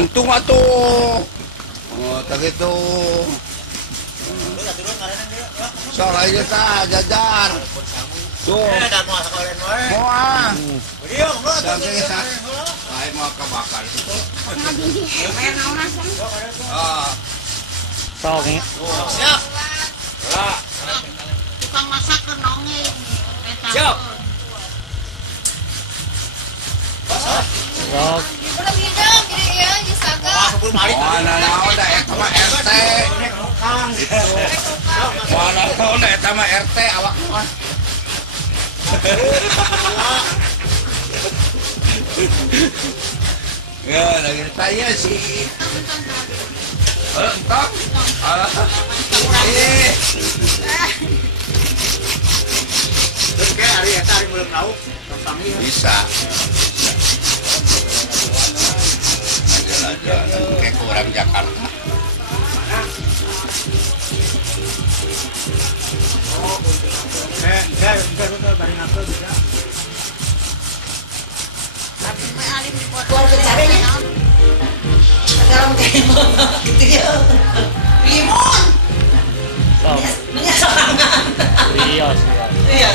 Antung atuh. Oh, tak gitu. Soalnya tah jajar. Tuh. Moal. Lain mau kebakar. Sok nih. Siap. Tukang masak ke nongeng. Siap. Sok. Udah bidang gini ya, Jisaga. Mana naon da eta mah RT. Mana naon da eta mah RT awak mah. Ya, lagi tanya sih. Entok. Terus kayak hari eta hari belum tahu. Bisa. Jalan-jalan kayak ke orang Jakarta. Keluarga caranya. Dalam kayak gitu ya. Limon. Sok. Menyesalangan. Rios. Iya.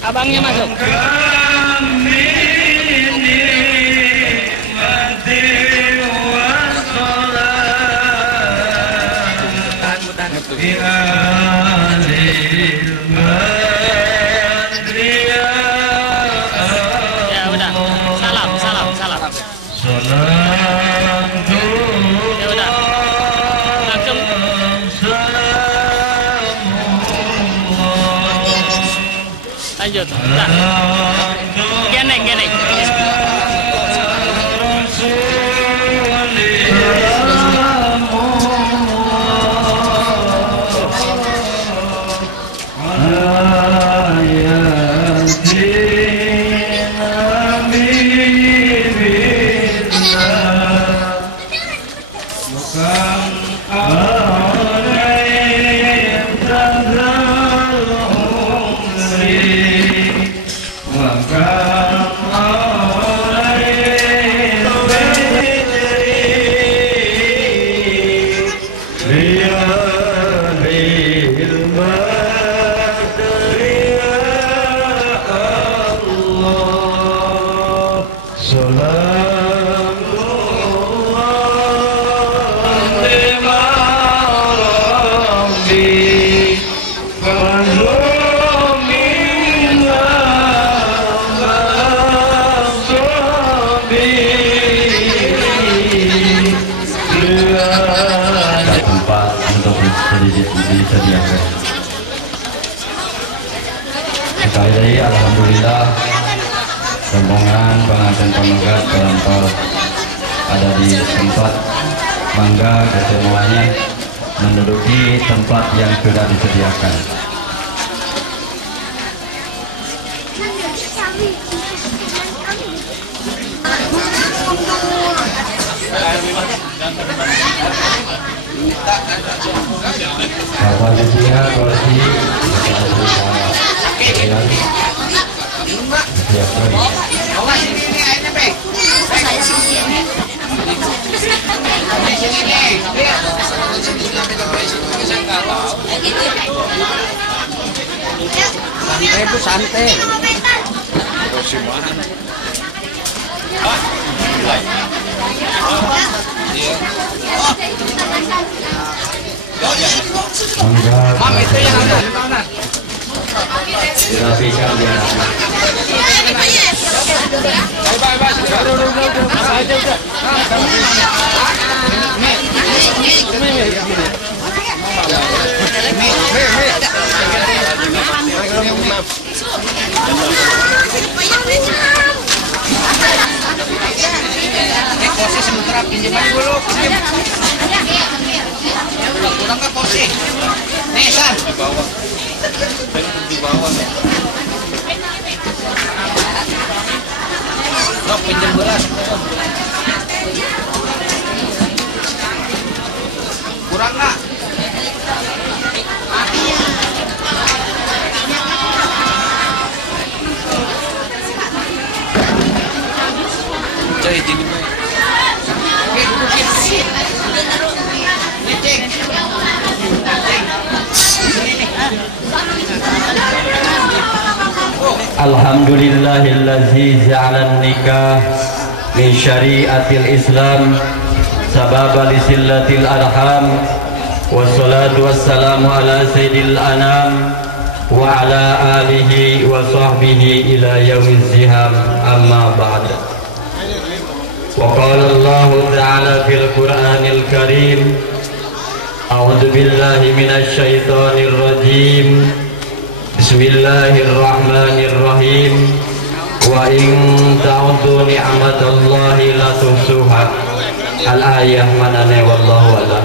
Abangnya masuk. Ya udah. Salam. Ya udah. Langsung. Lanjut. Udah. Geneng. Tempat untuk disediakan. Sekali lagi alhamdulillah rombongan pengantin pemegat penonton ada di tempat mangga kesemuanya menduduki tempat yang sudah disediakan. Bapak Lucia kursi Santai Bu, santai. Mam itu yang ada. Dirapikan dia. Kursi sementara pinjaman dulu, pinjam. Kurang ke kursi? Nih, San. Di bawah. Di bawah. Sok pinjam beras. Kurang nggak? Cai jadi mana? Alhamdulillahillazi ja'alan nikah min syariatil Islam sababa lisillatil arham wassalatu wassalamu ala sayyidil anam wa ala alihi wa sahbihi ila yaumiz ziham amma ba'd. Wa qala Allah ta'ala fil Qur'anil Karim a'udzu billahi minasy syaithanir rajim. Bismillahirrahmanirrahim. Wa in ta'uddu ni'matallahi la tuhsuha. Al-ayah manane wallahu a'lam.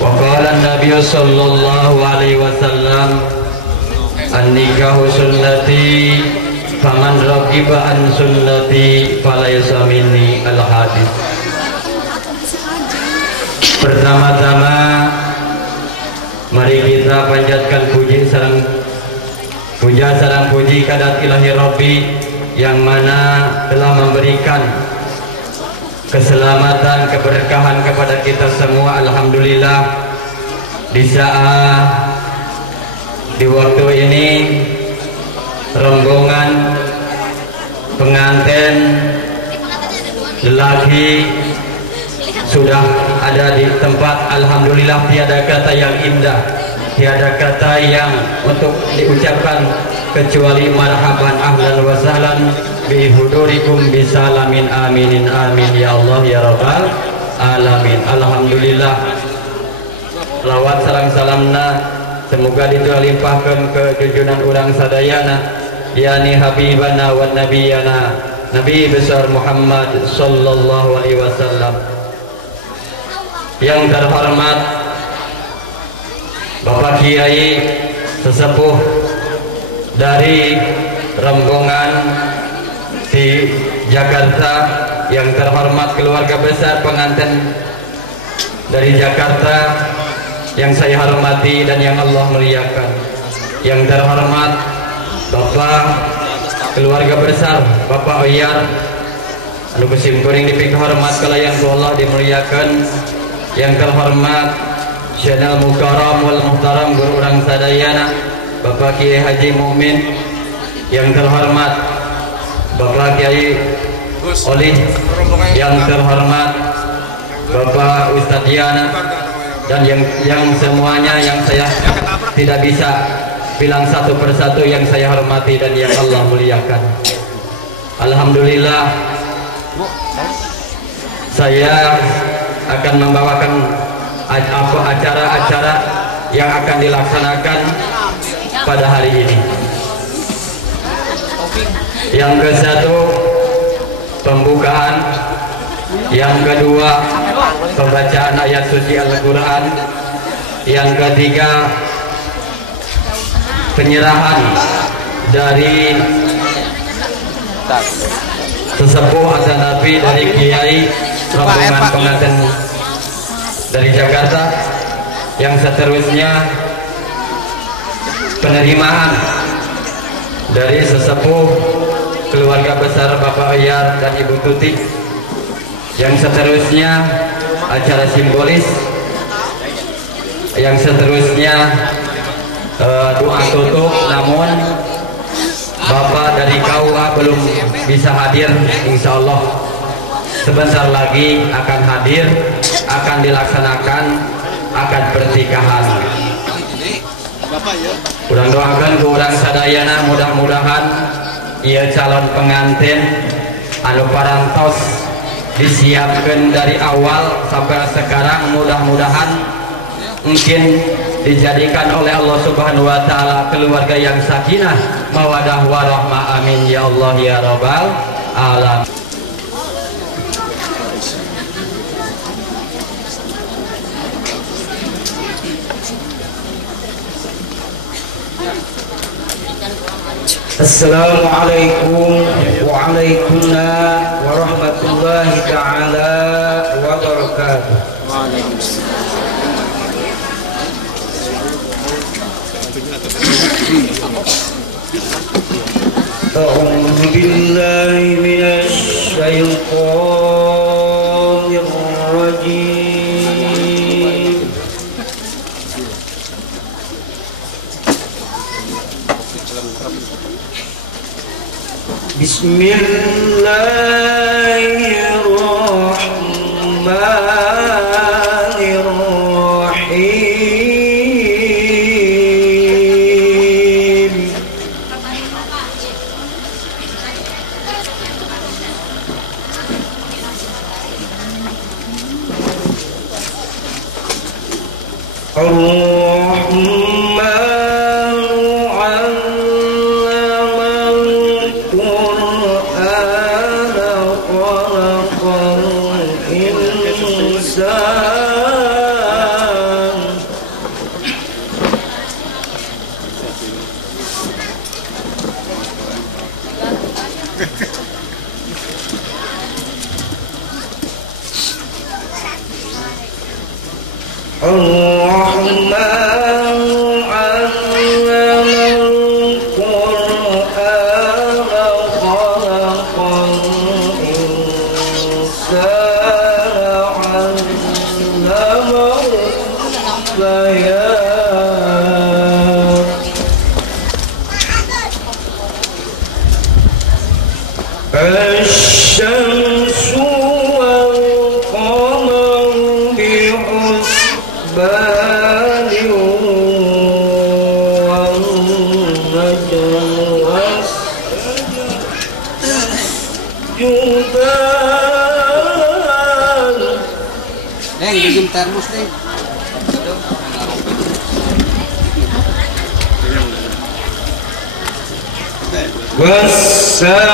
Wa qala an-nabiy sallallahu alaihi wasallam an-nikahu sunnati faman raqiba an sunnati falaysa minni al-hadis. Pertama-tama mari kita panjatkan puja sareng puji kadat ilahi Rabbi yang mana telah memberikan keselamatan, keberkahan kepada kita semua. Alhamdulillah, di saat di waktu ini rombongan pengantin lelaki sudah ada di tempat. Alhamdulillah, tiada kata yang indah, tiada kata yang untuk diucapkan kecuali marhaban ahlan wa sahlan bi hudurikum bisalamin aminin amin ya Allah ya rabbal alamin. Alhamdulillah, lawat sareng salamna semoga ditulimpahkan ke junjunan urang sadayana yakni habibana wa nabiyana Nabi besar Muhammad sallallahu alaihi wasallam. Yang terhormat Bapak Kiai sesepuh dari rombongan di Jakarta, yang terhormat keluarga besar pengantin dari Jakarta yang saya hormati dan yang Allah muliakan, yang terhormat Bapak keluarga besar Bapak Oyar anu kusim kuring dipik hormat kalayan ku Allah dimuliakan, yang terhormat Syekh Mukarram wal Muhtaram guru urang sadayana Bapak Kiai Haji Mukmin, yang terhormat Bapak Kiai Olih, yang terhormat Bapak Ustadz Diana, dan yang semuanya yang saya tidak bisa bilang satu persatu yang saya hormati dan yang Allah muliakan. Alhamdulillah, saya akan membawakan acara-acara yang akan dilaksanakan pada hari ini. Yang ke satu pembukaan, yang kedua pembacaan ayat suci Al-Quran, yang ketiga penyerahan dari sesepuh atau nabi dari Kiai rombongan pengantin dari Jakarta, yang seterusnya penerimaan dari sesepuh keluarga besar Bapak Oyar dan Ibu Tuti, yang seterusnya acara simbolis, yang seterusnya doa tutup, namun Bapak dari KUA belum bisa hadir. Insya Allah sebentar lagi akan hadir, akan dilaksanakan akad pernikahan. Urang doakan ke urang sadayana, mudah-mudahan ia calon pengantin anu parantos disiapkan dari awal sampai sekarang, mudah-mudahan mungkin dijadikan oleh Allah Subhanahu wa taala keluarga yang sakinah mawadah warahmah, amin ya Allah ya rabbal alamin. Assalamualaikum waalaikumsalam warahmatullahi ta'ala wabarakatuh. A'udzu billahi minasy syaithanir rajim. Bismillahirrahmanirrahim. Ar-Rahman 'allama al-Qur'ana والشمس والقمر بحسبان والنجم والسجدان. Neng, bikin termos nih. والسماء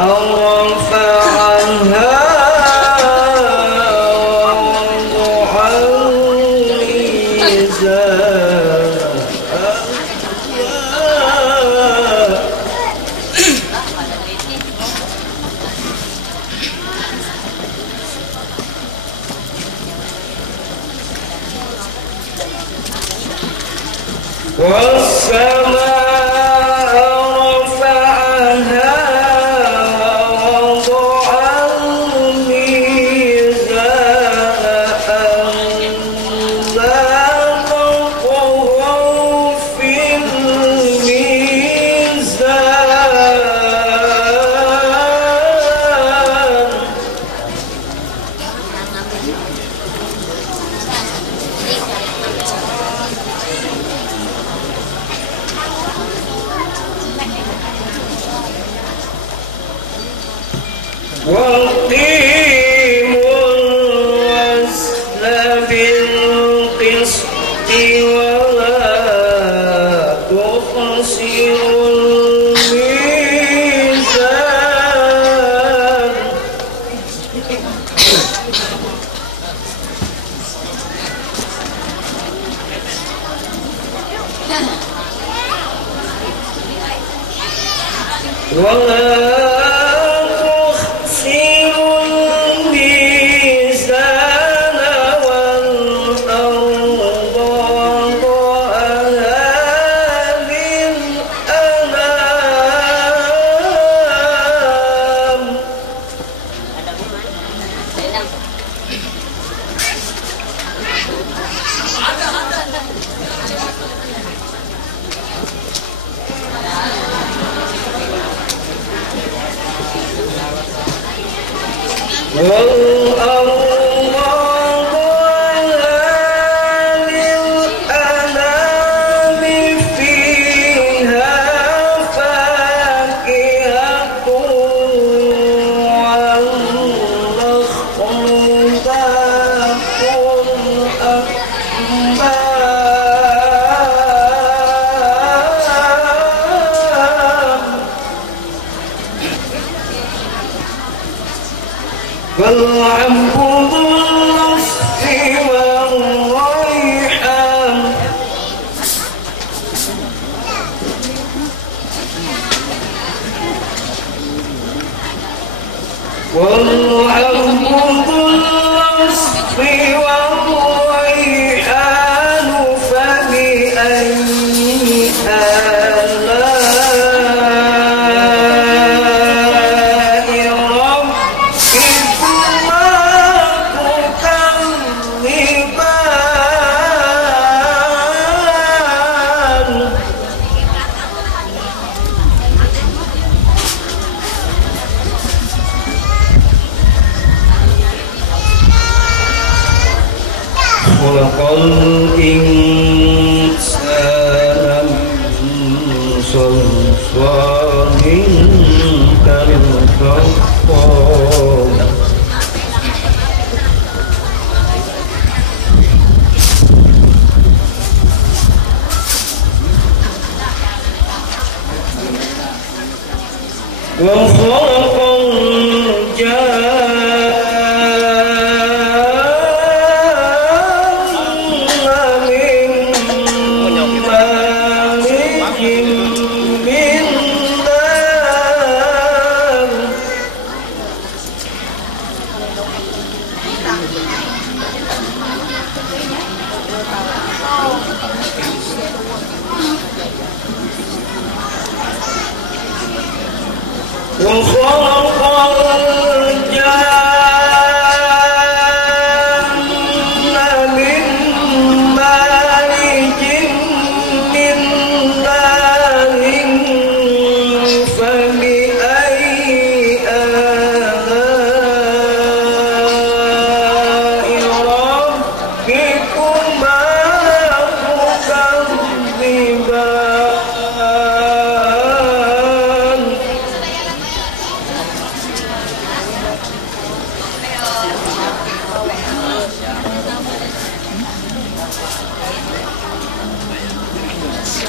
رفعها ووضع الميزان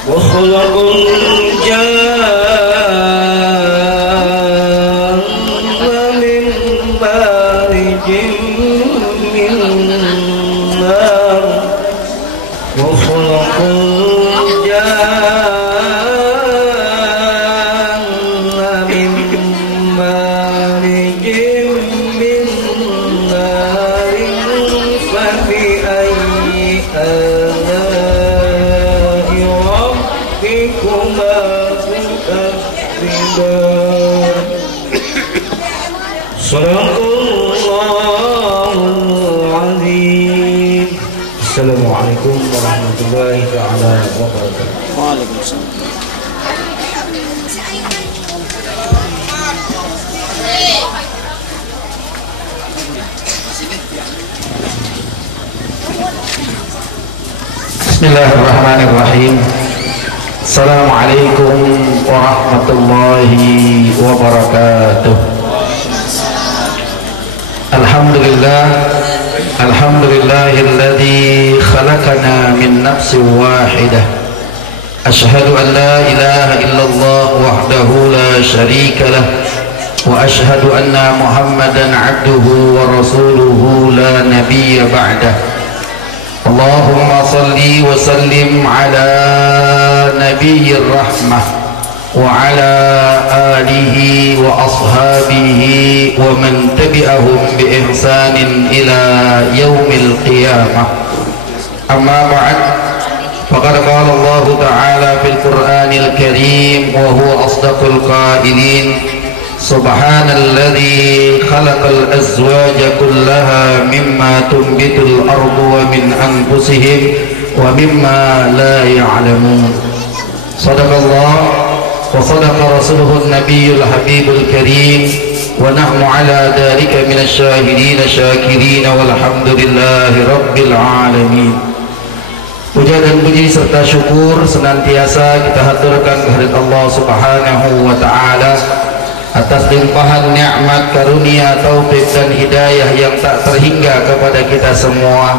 وخلق الجان من مارج من نار وخلق الجان من مارج من نار فبأي آلاء ربكما تكذبان صدق الله العظيم. Assalamualaikum warahmatullahi taala wabarakatuh. Waalaikumsalam. Bismillahirrahmanirrahim. Assalamualaikum warahmatullahi wabarakatuh. Alhamdulillah, alhamdulillahilladzi khalaqana min nafsin wahidah. Ashhadu an la ilaha illallah wahdahu la syarika lah wa ashhadu anna Muhammadan abduhu wa rasuluhu la nabiyya ba'dah. Allahumma salli wa sallim ala nabiyyir rahmah wa ala alihi wa ashabihi wa man tabi'ahum bi ihsanin ila yaumil qiyamah. Amma ba'd, faqad qala Allah ta'ala fil Qur'anil Karim wa huwa asdaqul qailin. Subhanalladzi khalaqal azwaja kullaha mimma tunbitul ardu wa min anfusihim wa mimma la ya'lamun. Sadaqallah wa sadaqa rasuluhun nabiyyul habibul karim wa nahnu ala dhalika minasy syahidin syakirin walhamdulillahi rabbil alamin. Puja dan puji serta syukur senantiasa kita haturkan kehadirat Allah Subhanahu wa taala atas limpahan nikmat karunia taufik dan hidayah yang tak terhingga kepada kita semua,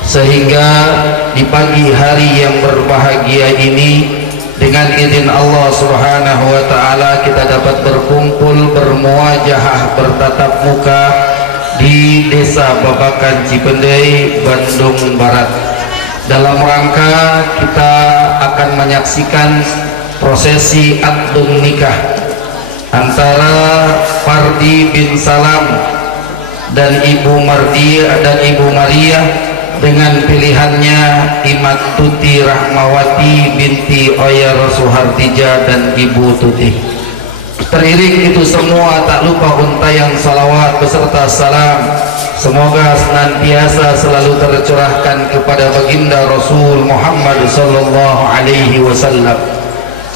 sehingga di pagi hari yang berbahagia ini dengan izin Allah Subhanahu wa taala kita dapat berkumpul, bermuajahah, bertatap muka di Desa Babakan Cipendei, Bandung Barat, dalam rangka kita akan menyaksikan prosesi akdun nikah antara Fardi bin Salam dan Ibu Maria dengan pilihannya Imat Tuti Rahmawati binti Oyar Suhartija dan Ibu Tuti. Teriring itu semua tak lupa untayan salawat beserta salam semoga senantiasa selalu tercurahkan kepada baginda Rasul Muhammad sallallahu alaihi wasallam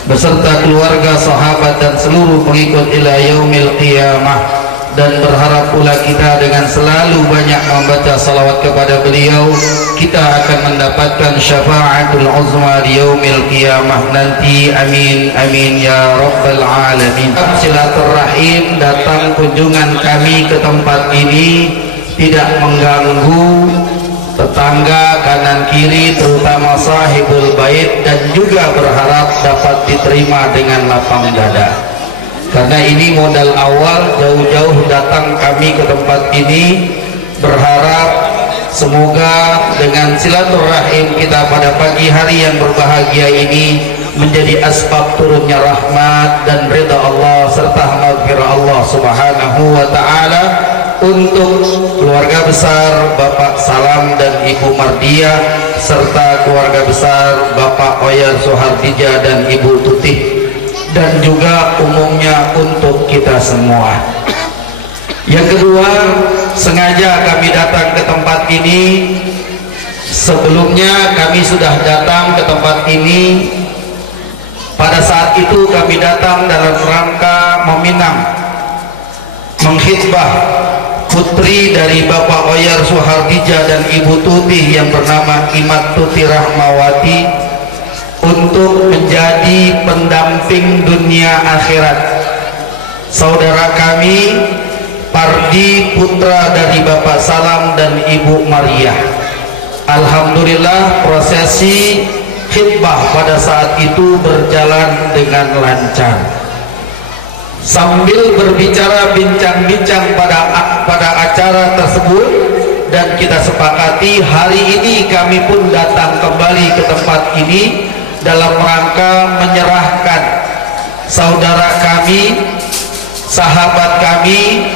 beserta keluarga, sahabat dan seluruh pengikut ila yaumil qiyamah, dan berharap pula kita dengan selalu banyak membaca salawat kepada beliau kita akan mendapatkan syafaatul uzma di yaumil qiyamah nanti. Amin amin ya rabbal alamin. Silaturahim, datang kunjungan kami ke tempat ini tidak mengganggu tetangga kanan kiri, terutama sahibul bait, dan juga berharap dapat diterima dengan lapang dada, karena ini modal awal jauh-jauh datang kami ke tempat ini. Berharap semoga dengan silaturahim kita pada pagi hari yang berbahagia ini menjadi asbab turunnya rahmat dan ridha Allah serta maghfirah Allah Subhanahu wa taala untuk keluarga besar Bapak Salam dan Ibu Mardia serta keluarga besar Bapak Oyar Suhartija dan Ibu Tutih, dan juga umumnya untuk kita semua. Yang kedua, sengaja kami datang ke tempat ini. Sebelumnya kami sudah datang ke tempat ini. Pada saat itu kami datang dalam rangka meminang, mengkhitbah putri dari Bapak Oyar Suhartija dan Ibu Tuti yang bernama Imat Tuti Rahmawati untuk menjadi pendamping dunia akhirat saudara kami Pardi, putra dari Bapak Salam dan Ibu Maria. Alhamdulillah prosesi khitbah pada saat itu berjalan dengan lancar. Sambil berbicara bincang-bincang pada acara tersebut, dan kita sepakati hari ini kami pun datang kembali ke tempat ini dalam rangka menyerahkan saudara kami, sahabat kami,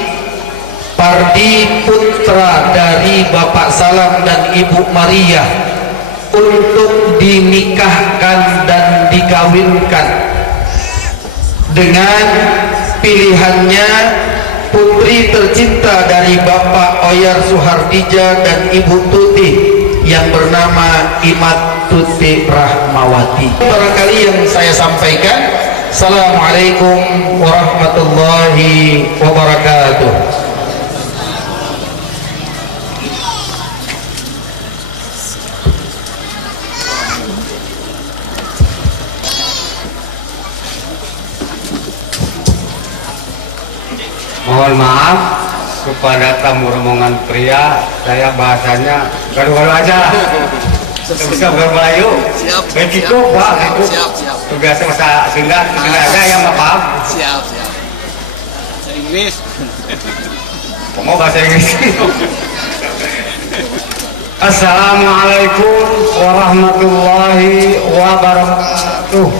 Pardi, putra dari Bapak Salam dan Ibu Maria, untuk dinikahkan dan dikawinkan dengan pilihannya putri tercinta dari Bapak Oyar Suhardija dan Ibu Tuti yang bernama Imat Tuti Rahmawati. Barangkali yang saya sampaikan. Assalamualaikum warahmatullahi wabarakatuh. Mohon maaf kepada tamu rombongan pria, saya bahasanya gaduh-gaduh aja. Bisa bermelayu. Siap. Begitu Pak, itu tugasnya bahasa Sunda aja yang paham. Siap. Bahasa Inggris. Mau bahasa Inggris. Assalamualaikum warahmatullahi wabarakatuh.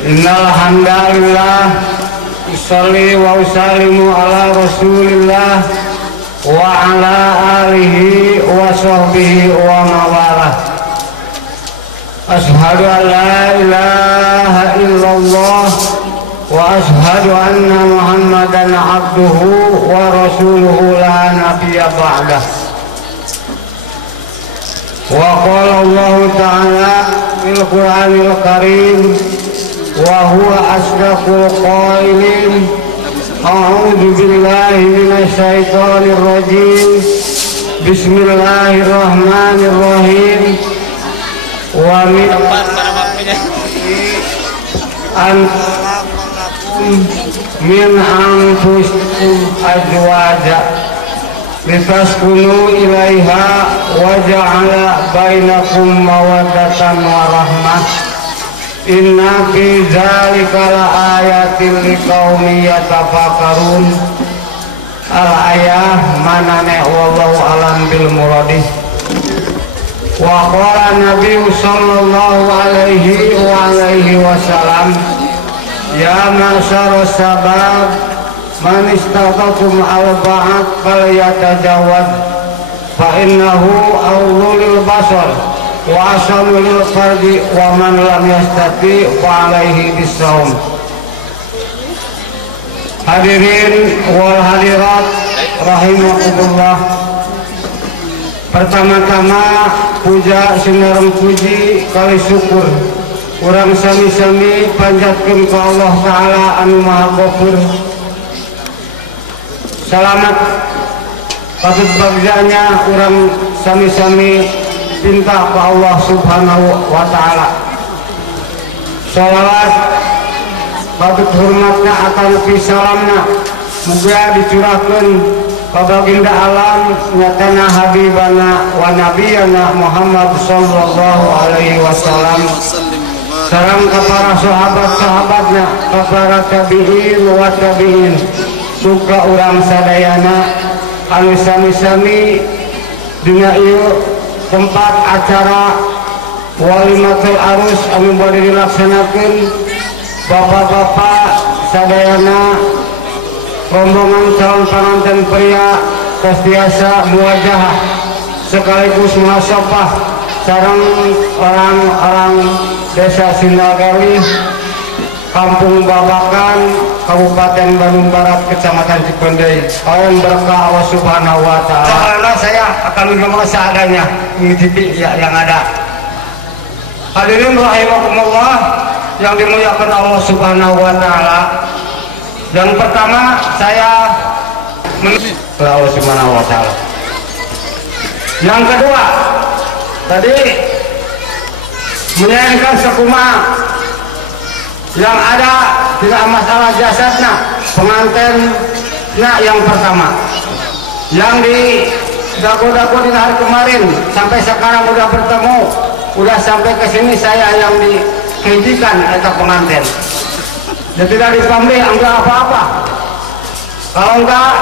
Innal hamdalillah usolli wa usallimu ala rasulillah wa ala alihi wa sahbihi wa mawalah. Ashhadu an la ilaha illallah wa ashhadu anna muhammadan abduhu wa rasuluhu la nabiyya ba'dah. Wa qala Allah ta'ala fil Qur'anil Karim wa huwa asdaqul qailin. A'udzu billahi minasy syaithanir rajim. Bismillahirrahmanirrahim. Wa min min anfusikum azwaja litaskunu ilaiha wa ja'ala bainakum mawaddatan wa rahmah. Inna fi dzalika laayatin liqaumin yatafakkarun. Al-ayah manane wallahu alam bil muradih. Wa qala Nabi sallallahu alaihi wasallam, ya masyarus sabab man istatatum al-ba'at falyatajawad fa innahu awlul basar wa asamul fardi wa man lam yastati fa alaihi bisawm. Hadirin wal hadirat rahimakumullah, pertama-tama puja sinareng puji kali syukur urang sami-sami panjatkeun ka Allah Ta'ala anu Maha Ghafur. Salamet patut bagjanya urang sami-sami pinta ke Allah Subhanahu wa Ta'ala. Sholawat patut hormatna akan pisalamna muga dicurahkeun ka baginda alam nyatana habibana wa nabiyana Muhammad sallallahu alaihi wasallam, sareng ka para sahabat-sahabatna, ka para tabi'in wa tabi'in, muga urang sadayana anu sami-sami dina ieu tempat acara walimatul arus anu bade dilaksanakeun bapak-bapak sadayana rombongan calon pengantin pria kastiasa muwajahah sekaligus muhasyafah sareng orang-orang desa Sindagali, Kampung Babakan, Kabupaten Bandung Barat, Kecamatan Cipendei. Kalian berkah Allah Subhanahu wa Ta'ala. Karena saya akan ngomong seadanya mengikuti yang ada. Hadirin rahimakumullah yang dimuliakan Allah Subhanahu wa Ta'ala. Yang pertama saya menuju Allah Subhanahu wa Ta'ala. Yang kedua tadi menyayangkan sekumaha yang ada tidak masalah jasadnya pengantin yang pertama yang dago-dago di hari kemarin sampai sekarang udah bertemu, udah sampai ke sini saya yang dikejikan atau pengantin. Dan tidak dipamrih ambil apa-apa. Kalau enggak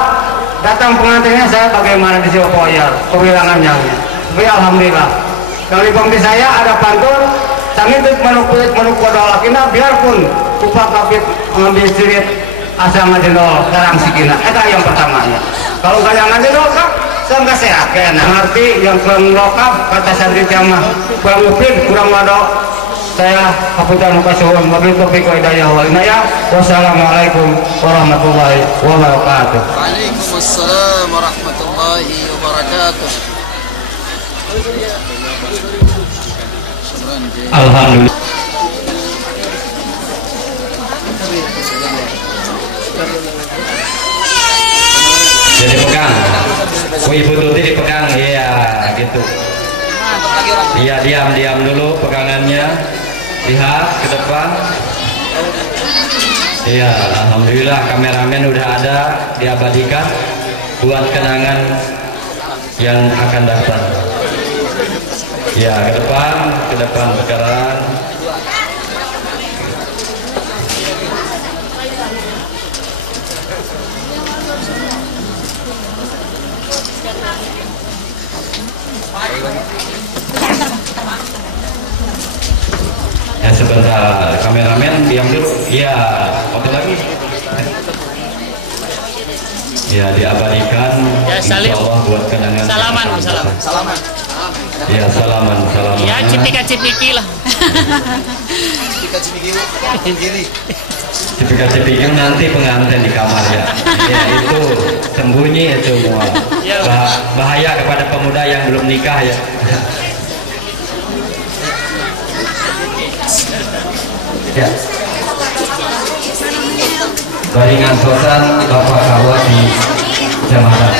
datang pengantinnya saya bagaimana di situ poyer kewilangannya. Tapi alhamdulillah yang dipamrih saya ada pantun sangat menuk kodolakina biarpun upah kapit mengambil sirit asa ngadendol karang sikina. Itu yang pertamanya. Kalau enggak yang ngadendol kak saya enggak sehat kayaknya ngerti yang kurang lokap kata santri jamah kurang upin kurang wadok. Saya kaputan kasuhun wabil taufiq wa hidayah wal inayah. Wassalamualaikum warahmatullahi wabarakatuh. Waalaikumsalam warahmatullahi wabarakatuh. Alhamdulillah. Jadi pegang. Ibu Tuti dipegang, iya gitu. Iya diam dulu pegangannya. Lihat ke depan. Iya, alhamdulillah kameramen udah ada diabadikan buat kenangan yang akan datang. Ya, ke depan sekarang. Ya sebentar, kameramen diam dulu. Ya, foto lagi. Ya diabadikan. Ya, salim. Insyaallah buat kenangan. Salaman. Ya salaman. Ya cipika-cipiki lah. Cipika-cipiki nanti pengantin di kamar ya. Ya itu sembunyi itu semua. Bahaya kepada pemuda yang belum nikah ya. Ya. Baringan Sultan Bapak Kawat di Jamaah.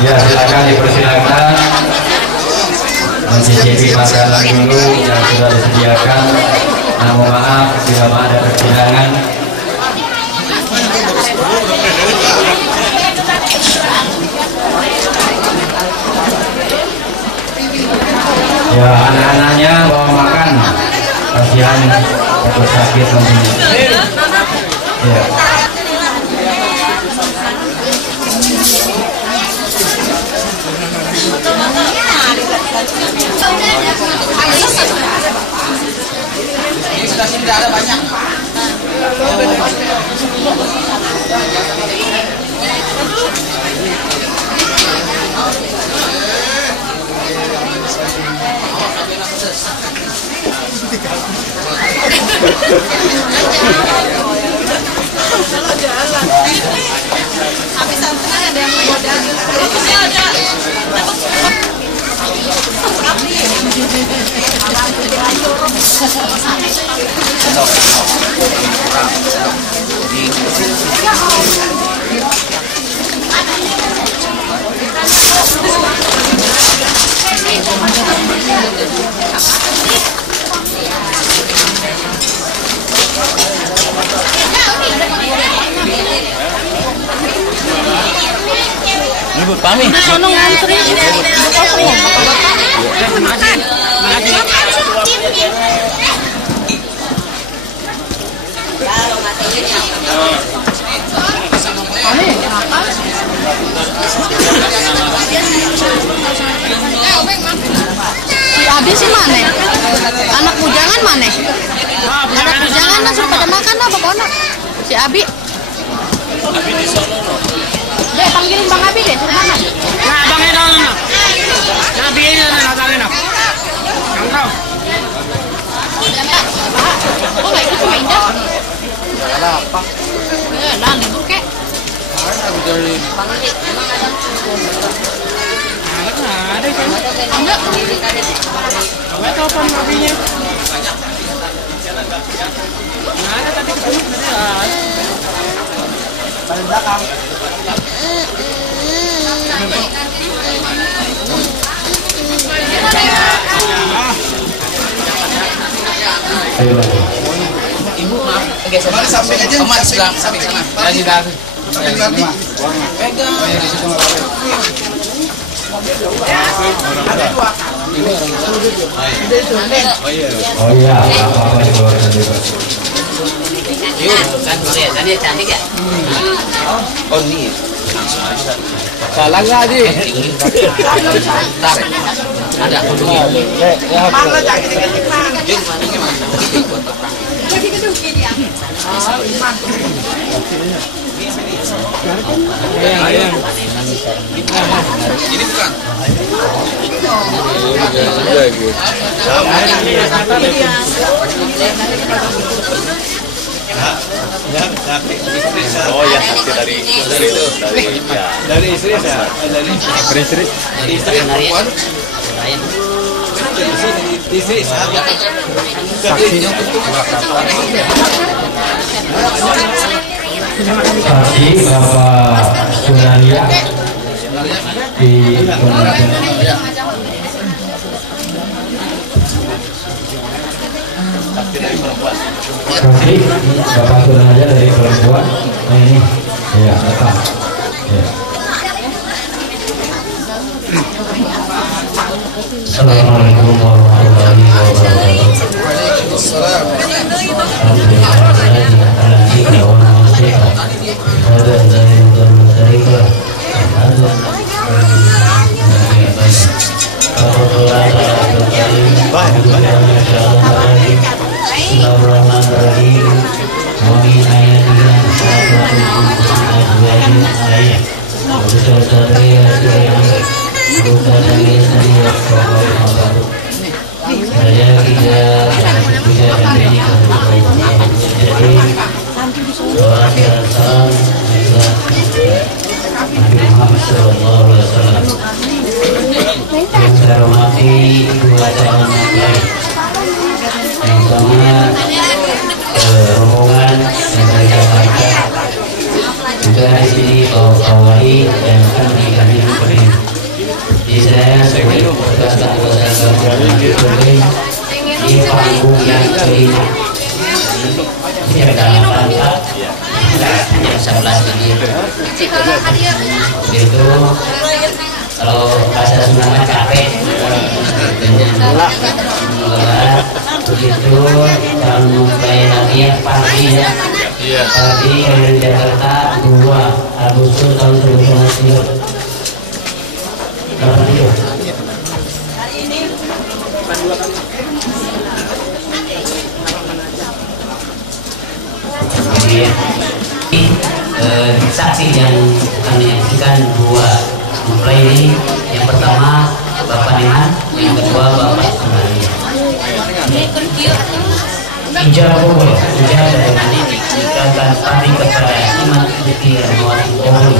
Ya silakan dipersilakan mencicipi makanan dulu yang sudah disediakan. Mohon maaf bila ada kekurangan. Ya anak-anaknya bawa makan, kasihan atau sakit nanti. Ya. Sudah ada banyak. Habis santunan ada yang modal. Ribut kami. Sono ngantri. Si Abi sih mana? Anak bujangan mana? Anak bujangan langsung pada makan apa konak? Si Abi. Abi di sono. Dek panggilin Bang Abi deh, suruh makan. Nah, Bang Eno. Nah, bikin Bang Eno. Kau. Oh nggak ikut sama Indah? Ada apa? Nah libur kek. Ada kan? Enggak. Enggak telepon abinya. Nah, ada tadi ketemu tadi. Paling belakang. Ayo lagi. Ibu maaf, geser. Samping aja. Emak sebelah samping sana. Lagi dah. Oh iya, apa-apa dikeluarkan juga. Kan kelihatannya cantik ya. Oh ini langsung aja. Salah nggak Ji? Tarik. Ada kudunya. Mana jadi Ini bukan. Oh ya, saksi dari istri saya, dari istri Perempuan. istri sahabat. Saksi Bapak Sunaria di Saksi Bapak Sunaria dari perempuan. Nah ini, ya datang. Ya. Assalamualaikum warahmatullahi yang saya hormati dua calon mempelai. Yang pertama rombongan yang dari Jakarta, juga di sini Kawai yang akan menikahi putri. Jadi saya sebagai anggota di panggung yang kelima. Siap dalam rangka jam 11 ini. Itu kalau bahasa Sunda capek begitu kalau mulai lagi pagi ya pagi dari Jakarta 2 Agustus tahun 2020 kemudian saksi yang kami menyaksikan dua mempelai ini, yang pertama Bapak Neman, yang kedua Bapak Sunaria. Ijab kubur, ijab dengan nikahkan pati kepada Iman Tuti Rahmawati Kubur.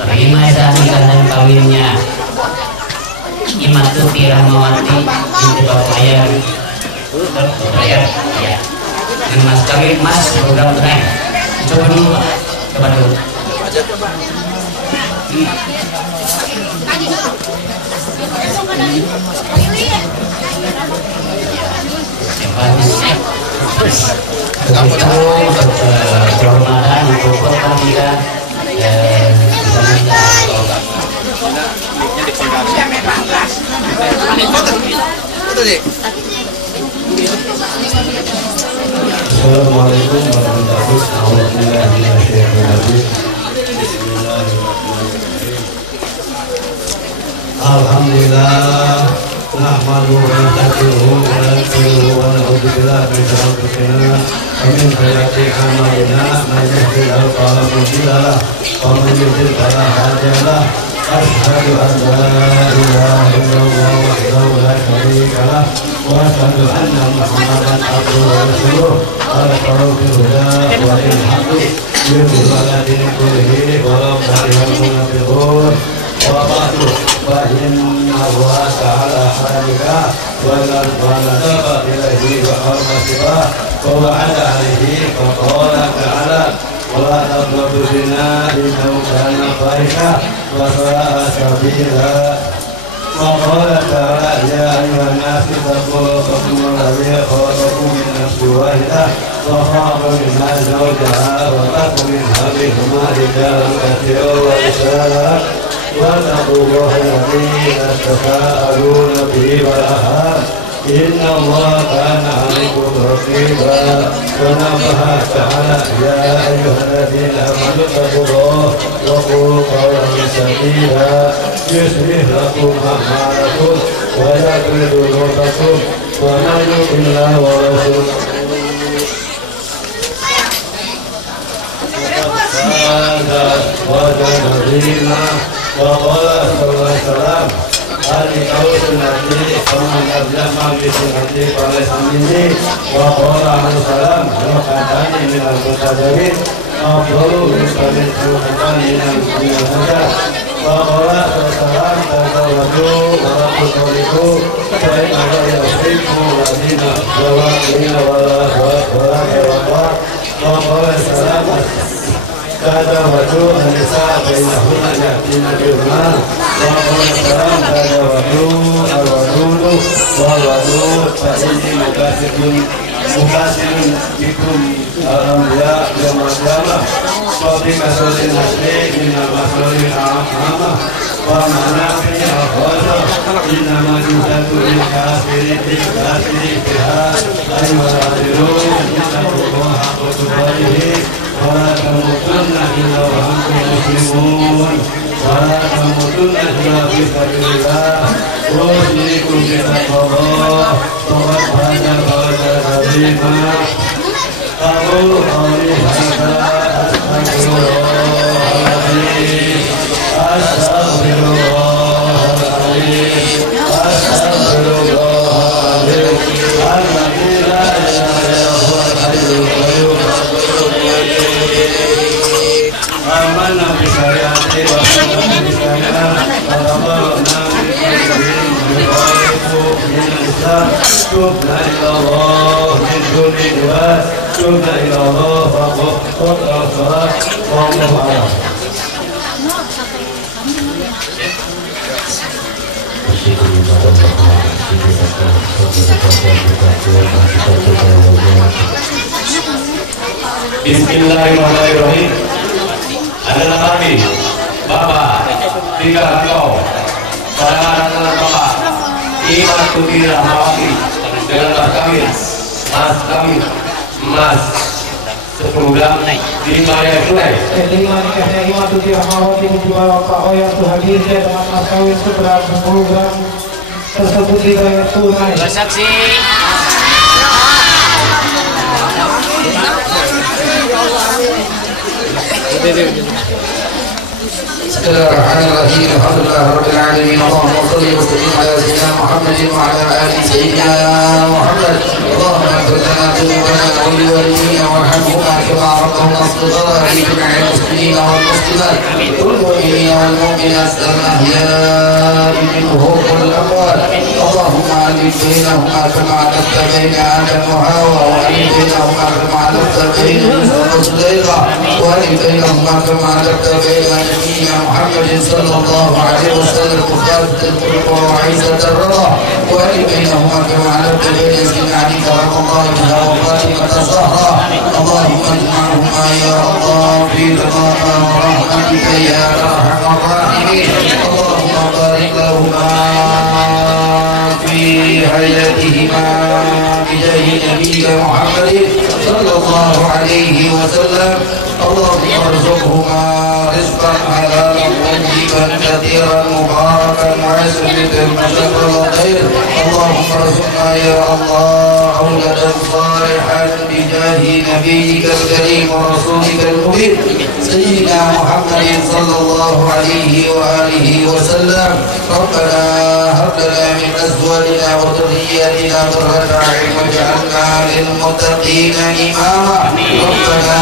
Terima dan ikatan kawinnya Iman Tuti Rahmawati binti Bapak Bayar, ya. Dengan mas kawin mas program tunai. Coba dulu Pak, coba dulu. Kehormatan untuk pertanian Assalamualaikum warahmatullahi wabarakatuh. Alhamdulillah, nahmaduhu wa nasta'inuhu wa nastaghfiruhu wa na'udzu billahi min shururi anfusina wa min sayyiati a'malina. Man yahdihillahu fala mudilla lahu wa man yudlil fala hadiya lahu. Asyhadu an la ilaha illallah wahdahu la syarika lahu wa asyhadu anna Muhammadan abduhu wa rasuluh. Al-Qur'an huda wa al-haqqi yudhhiru ala dini kullihi wa law karihal munafiqun. Wa ba'du fa inna Allah ta'ala halika wa nadaba ilaihi wa harmatiha wa wa'ada alaihi wa qala ta'ala wa la taqrabu zina innahu kana fahisha wa sa'a sabila wa qala ta'ala ya ayyuhan nasu taqu rabbakum alladhi khalaqakum min nafsin wahidah وخاف منها زوجها وبث منها بهما رجالا كثيرا ونساء واتقوا الله الذي تساءلون به والارحام إن الله كان عليكم رقيبا ونبه تعالى يا أيها الذين آمنوا اتقوا الله وقولوا قولا سديدا يصلح لكم أعمالكم ويغفر ذنوبكم ومن يطع الله ورسوله وكان عظيما وقال صلى الله عليه وسلم al-qaul sunnati faman ablama bi sunnati fala samini wa qala al-salam wa qadani min al-mutajarin afdalu min sunnati min al-mu'minina wa qala al-salam tazawwaju wa la tuqaliku fa inna la yuhibbu ladina wa qila wa la wa qala al-salam تزوجوا النساء بينهن يأتين بالمال وقال السلام تزوجوا الودود والودود فإني مكاسب بكم الأنبياء يوم القيامة وفي مثل النسل من المثل الأعمى ومنافع الخاصة إنما يوجد للكافر بها أيها العاذرون اتقوا الله حق تقاته ولا تموتن إلا وأنتم مسلمون ولا تموتن إلا في سبيل الله أوصيكم بتقوى الله وقد فاز عظيما أقول قولي هذا أستغفر الله العظيم أستغفر الله العظيم أستغفر الله العظيم الذي لا إله إلا هو الحي القيوم آمنا بشريعته وآمنا بشريعته ورضانا من الإسلام تبنا إلى الله من دون جواز تبنا إلى الله فقط الصلاة والله أعلم. Bismillahirrahmanirrahim. Adalah kami, Bapak, tiga engkau, pada adalah Bapak, Iman Tuti Rahmawati, dengan mas kami, Mas 10 gram, 5 yang selai. 5 nikahnya Iman Tuti Rahmawati menjual Bapak Oyat hadirnya dengan mas kawin seberat 10 gram tersebut dibayar tunai. Bersaksi. بسم الله الرحمن الرحيم الحمد لله رب العالمين اللهم صل وسلم على سيدنا محمد وعلى ال سيدنا محمد اللهم اغفر لنا ذنوبنا ولوالدينا وارحمهما كما ربونا صغارا في جميع المسلمين والمسلمات والمؤمنين والمؤمنات الاحياء منهم والاموات اللهم الف بينهما كما الفت بين ادم وحواء والف بينهما كما الفت بين يوسف وزليخه والف بينهما كما الفت بين نبينا محمد صلى الله عليه وسلم وخالد الخلق وعيسى الرضا والف بينهما كما الفت بين سيدنا علي كرم الله بها وفاطمه الزهراء اللهم اجمعهما يا الله في رضاك ورحمتك يا ارحم الراحمين اللهم بارك لهما في حياتهما بجاه نبيك محمد صلى الله عليه وسلم اللهم ارزقهما رزقا حلالا طيبا كثيرا مباركا واسعا مشرا الخير اللهم ارزقنا يا الله اولدا صالحا بجاه نبيك الكريم ورسولك المبين سيدنا محمد صلى الله عليه واله وسلم ربنا هب لنا من ازواجنا وذرياتنا قرة اعين واجعلنا للمتقين اماما ربنا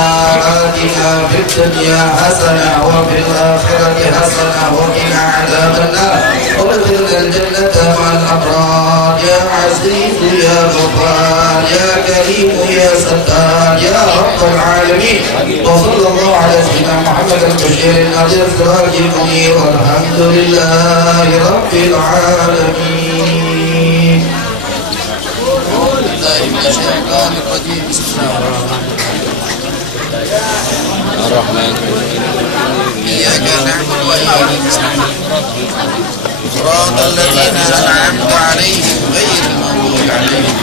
آتنا في الدنيا حسنه وفي الاخره حسنه وقنا عذاب النار وادخلنا الجنه مع الابرار يا عزيز يا غفار يا كريم يا ستار يا رب العالمين وصلى الله على سيدنا محمد البشير النذير السراج المنير والحمد لله رب العالمين. Bismillahirrahmanirrahim. Iyyaka na'budu wa iyyaka nasta'in. Shiratal ladzina an'amta 'alaihim ghairil maghdubi 'alaihim.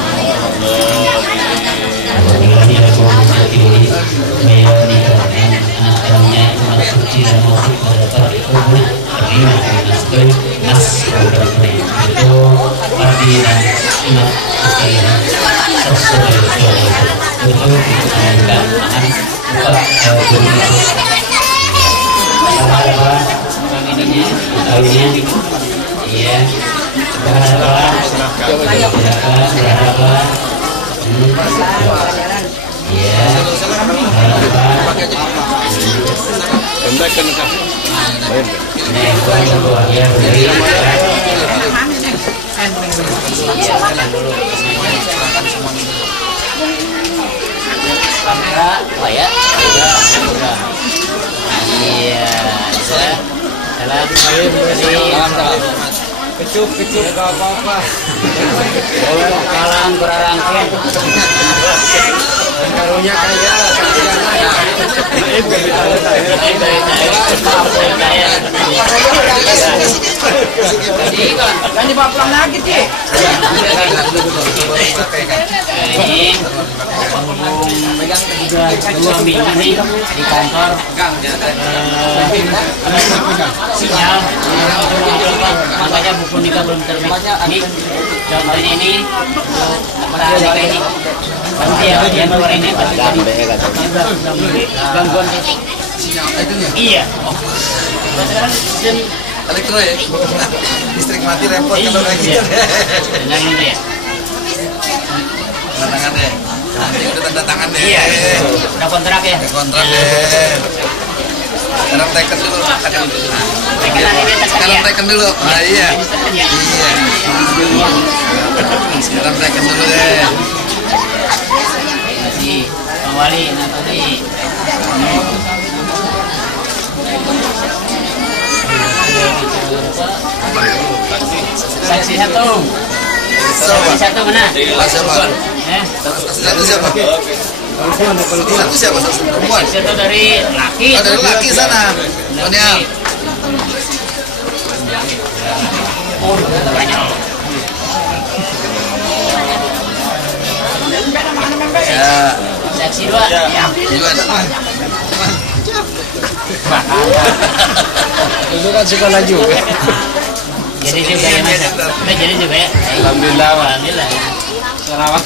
Oh ya, udah. Iya, salam. Kecup gak apa-apa. Kalang berarangken. Karunya kaya. Kan dibawa pulang lagi, Ci. Ini dua minggu nih di kantor sinyal makanya buku nikah belum terbit. Ini contohnya ini nikah ini nanti ya dia keluar ini gangguan iya Elektro ya? Listrik mati repot kalau kayak gitu. Benar itu ya. Tanda tangan deh. Nanti udah tanda tangan deh. Iya. Udah kontrak ya? Kontrak deh. Sekarang teken dulu. Sekarang teken dulu. Nah iya. Iya. Sekarang teken dulu deh. Masih Pak Wali nanti. Saksi satu. Saksi satu mana? Siapa? Satu siapa? Satu siapa? Satu perempuan. Satu dari laki. Oh, dari laki sana. Sonia. Oh, banyak. Ya. Saksi dua. Ya. Itu kan sekolah juga. Jadi juga ya mas. Jadi juga ya. Alhamdulillah. Alhamdulillah. Selamat.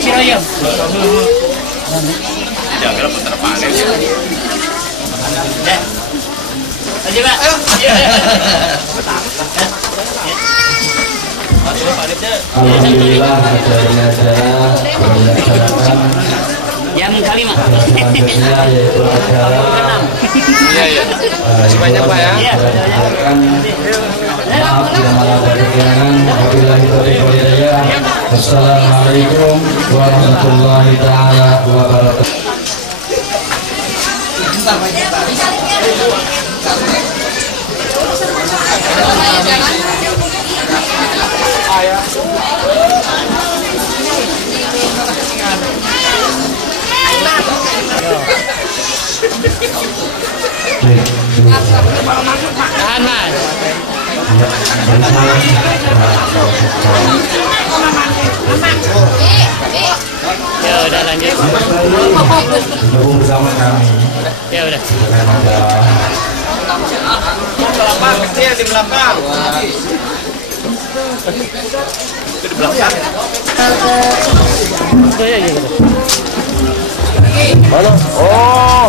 Ciroyam. Jangan putar balik. Ya. Ayo Pak. Alhamdulillah acaranya dilaksanakan. Jam kali Mak. Selanjutnya yaitu acara Iya. Sebanyak Pak ya. maaf yang malah ada kekurangan. Wabillahi taufiq wal hidayah. Wassalamualaikum warahmatullahi taala wabarakatuh. Tahan Mas. Ya udah lanjut. Bergabung bersama kami. Ya udah. Belakang kecil di belakang. Itu di belakang. Halo. Oh.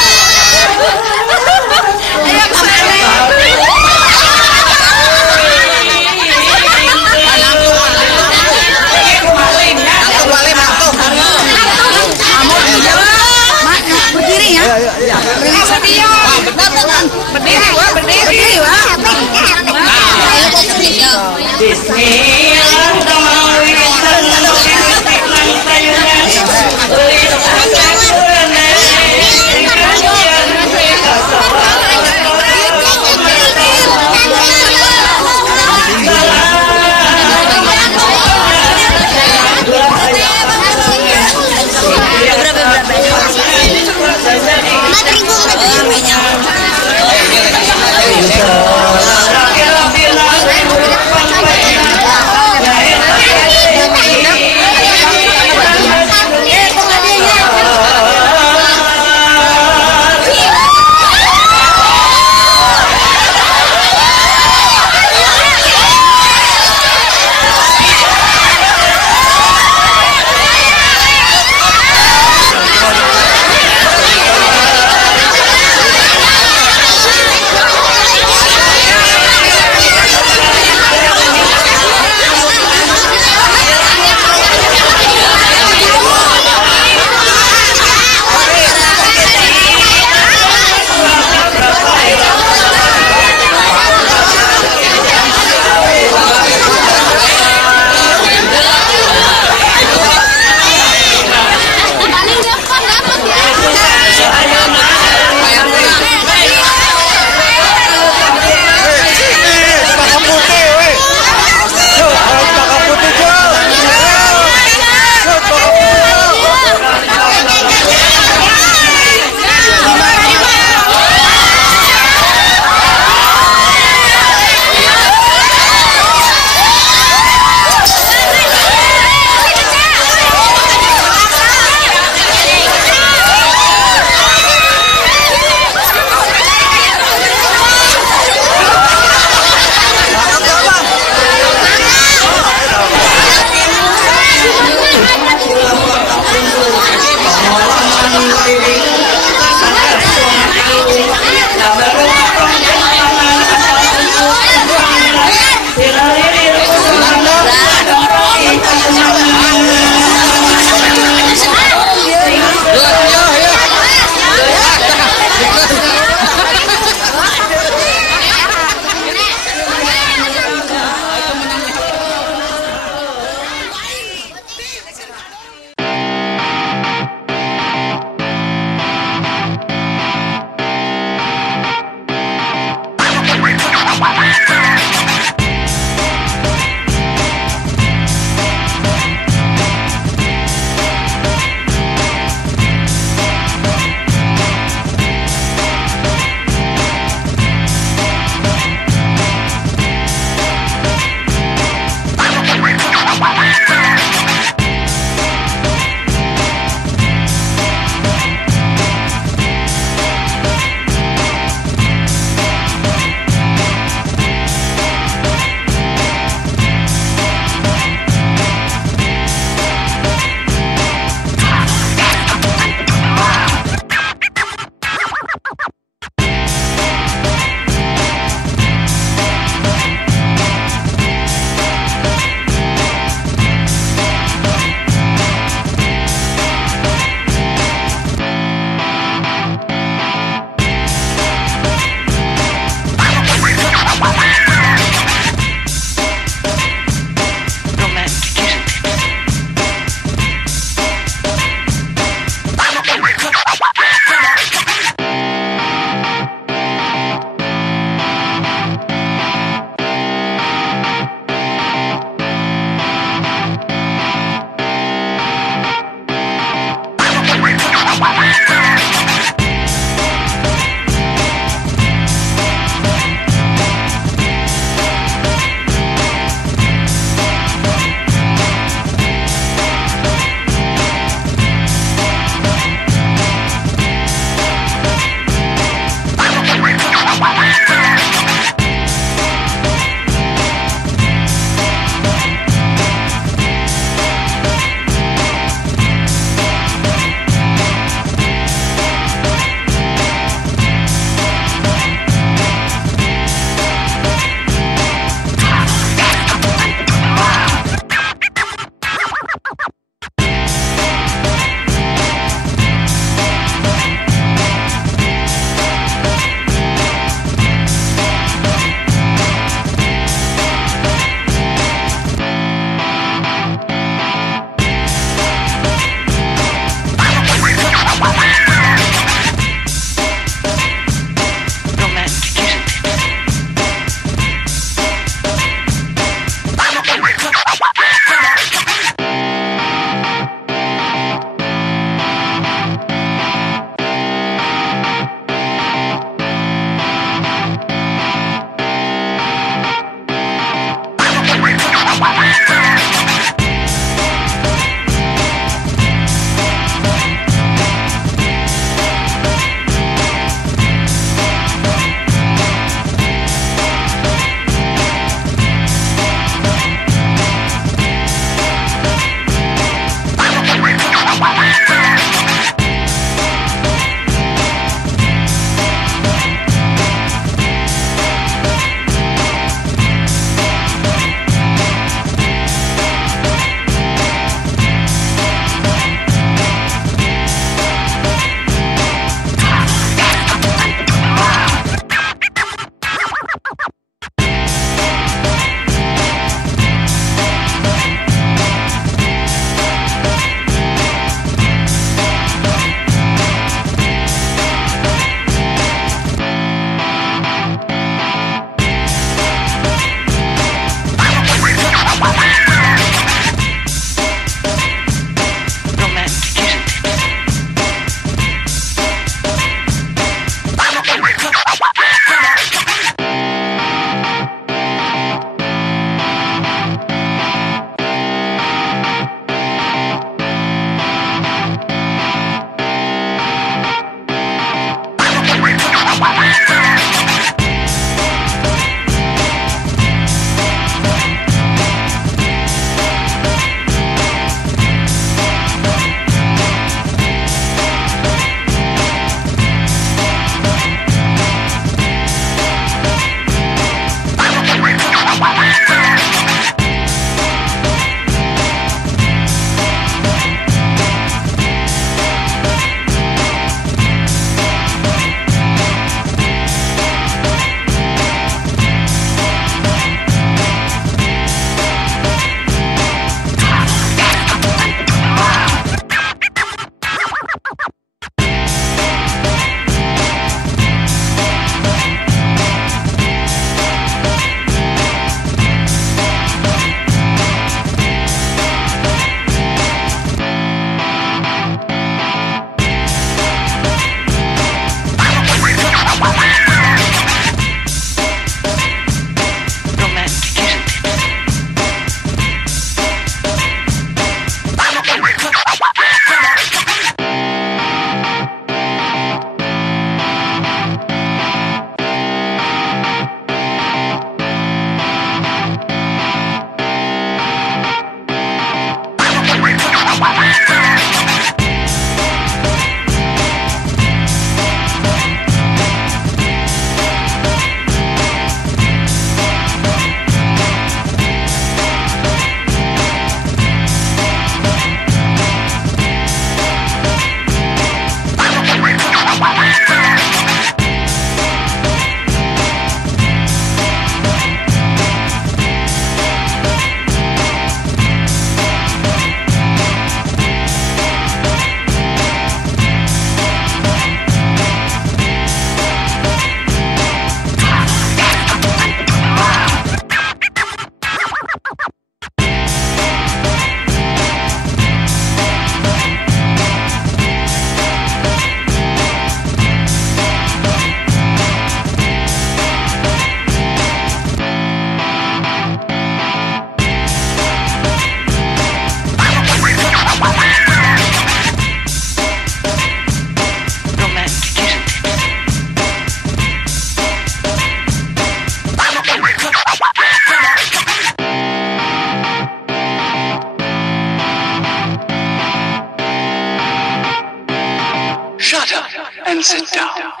and sit down.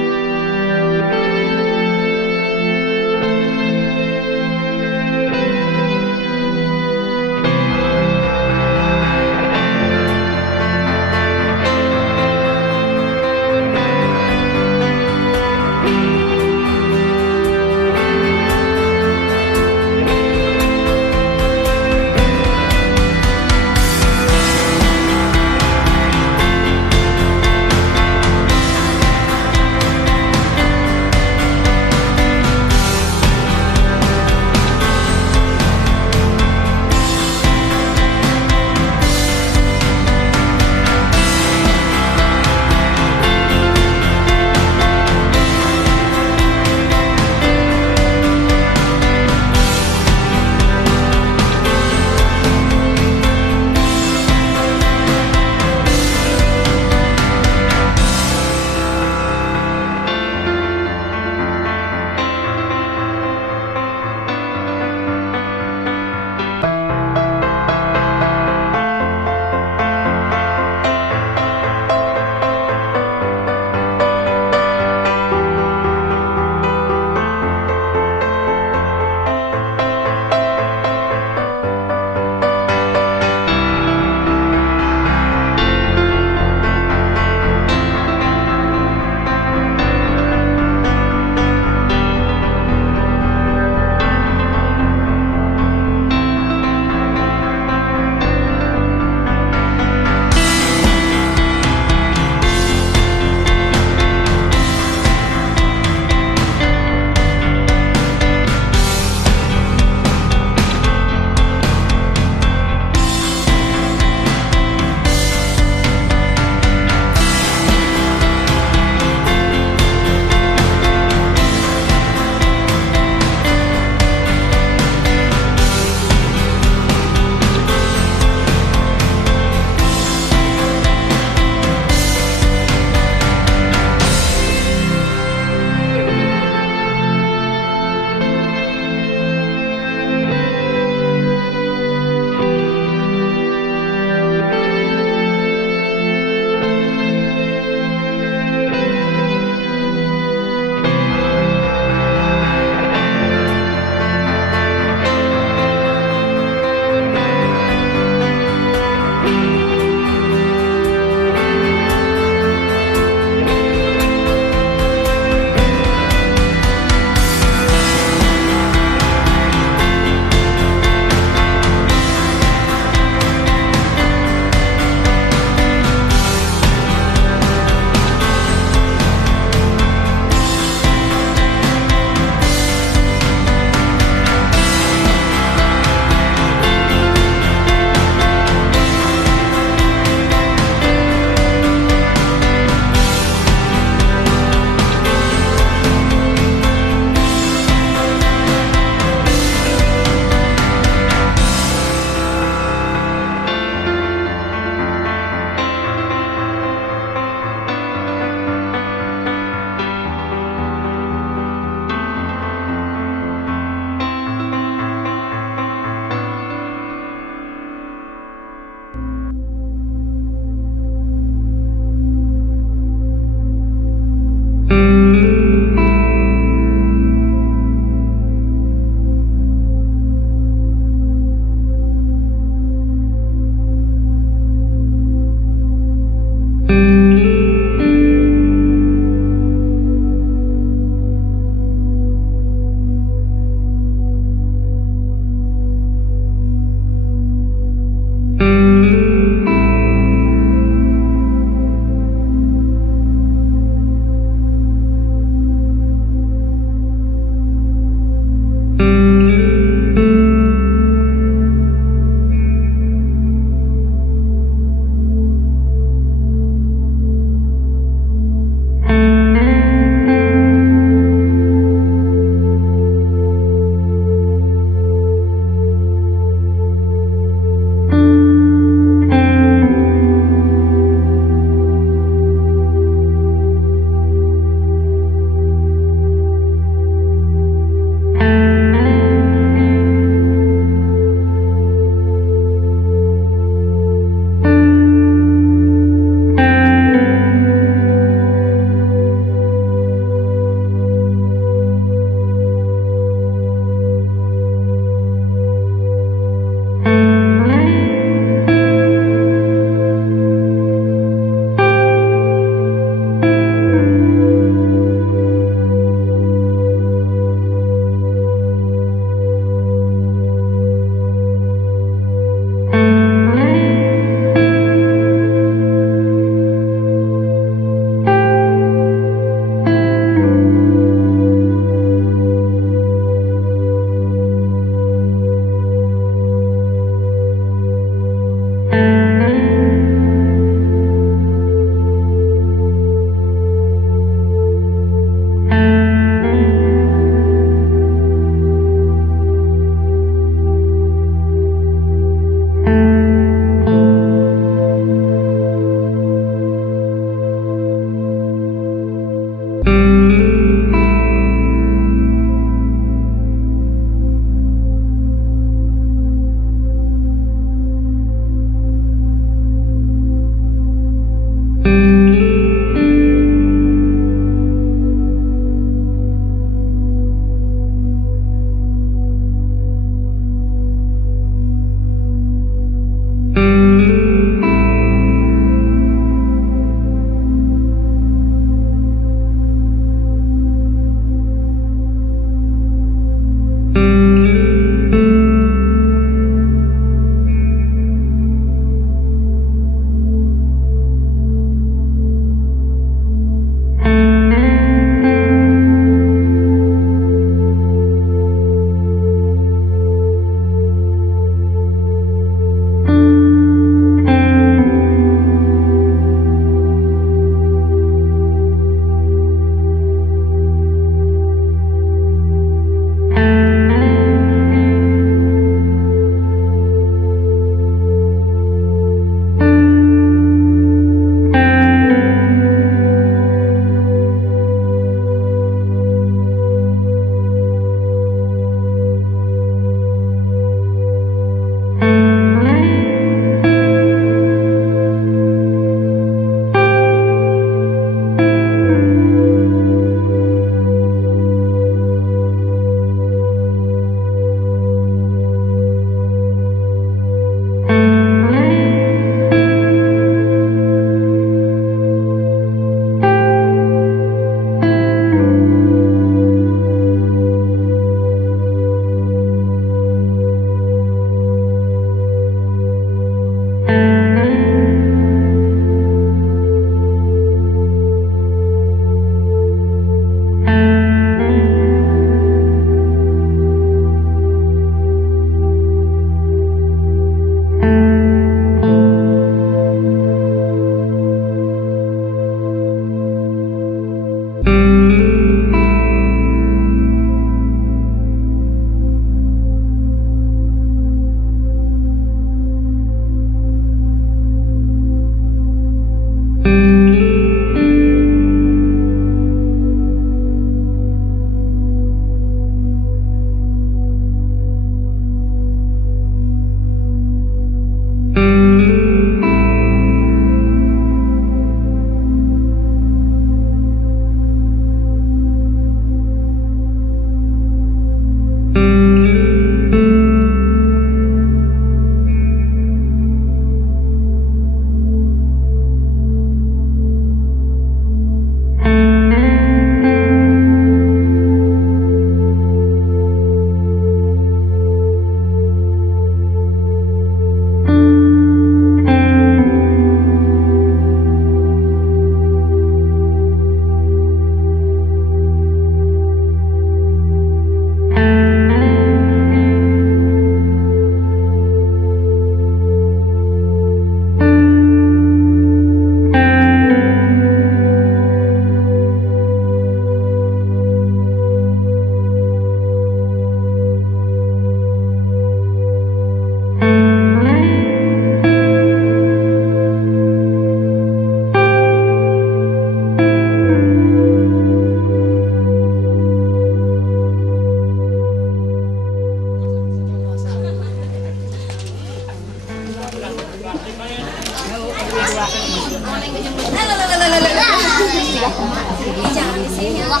sebelah kemana? Jangan di sini lah.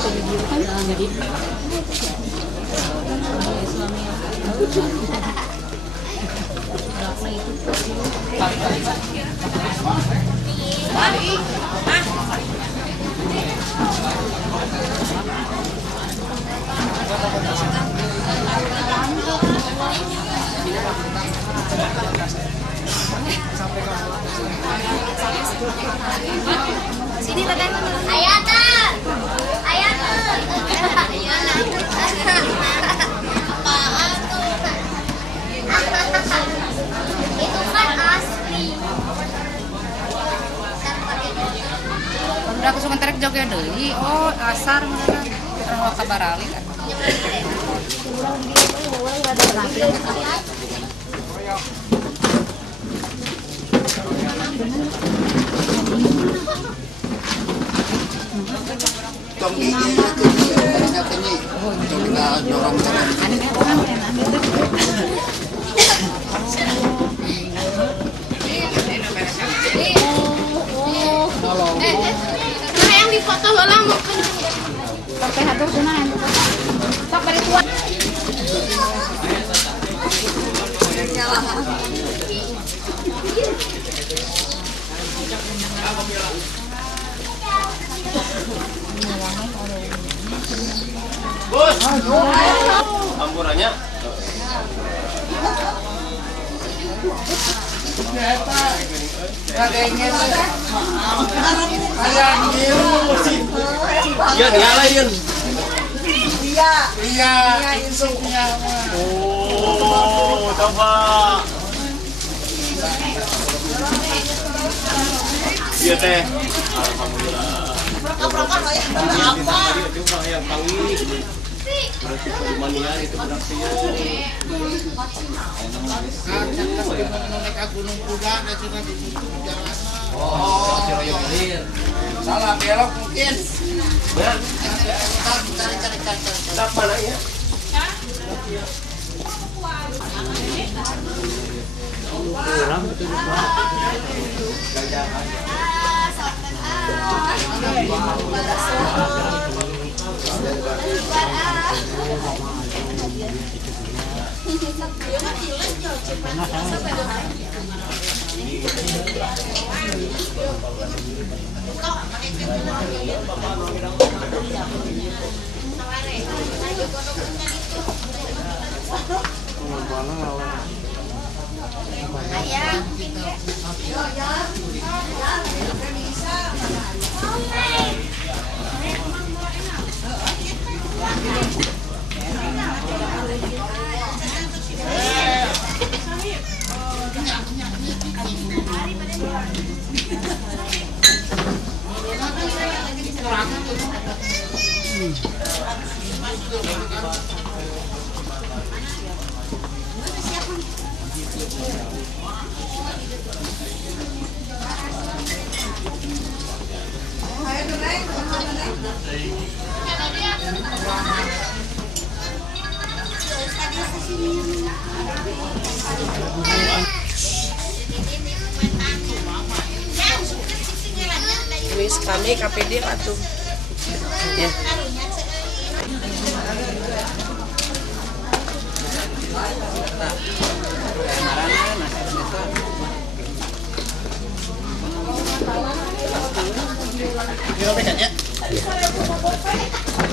Sini tekan. Ayatan. Ayatan. Apaan tuh? Itu kan asli. Udah aku suka terek jogja deui. Oh, asar mah. Orang kabar ali kan. Tong di dia tuh dia penyi. Kita dorong Nah yang dipoto lama kan. Sampai hatur sunan. Tak bari tua. Bos. Ampurannya. Ya nyalain. Iya. Oh, coba. Iya teh. Alhamdulillah. Apa? Coba yang panggil. Berarti permanian itu berarti ya. Gunung Kuda dan sudah ditutup jalan. Oh, Ciroyo Hilir. Salah belok mungkin. Benar. Tak mana ya? Kurang betul. Wis kami KPD atuh. Ya.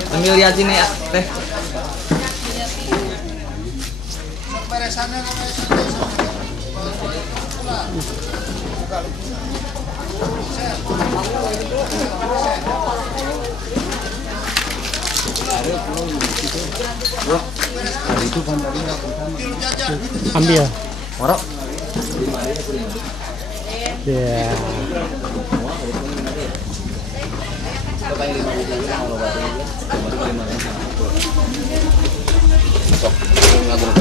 Ambil lihat sini ya, teh. Ambil. Warok. Ya. Sok, ngabur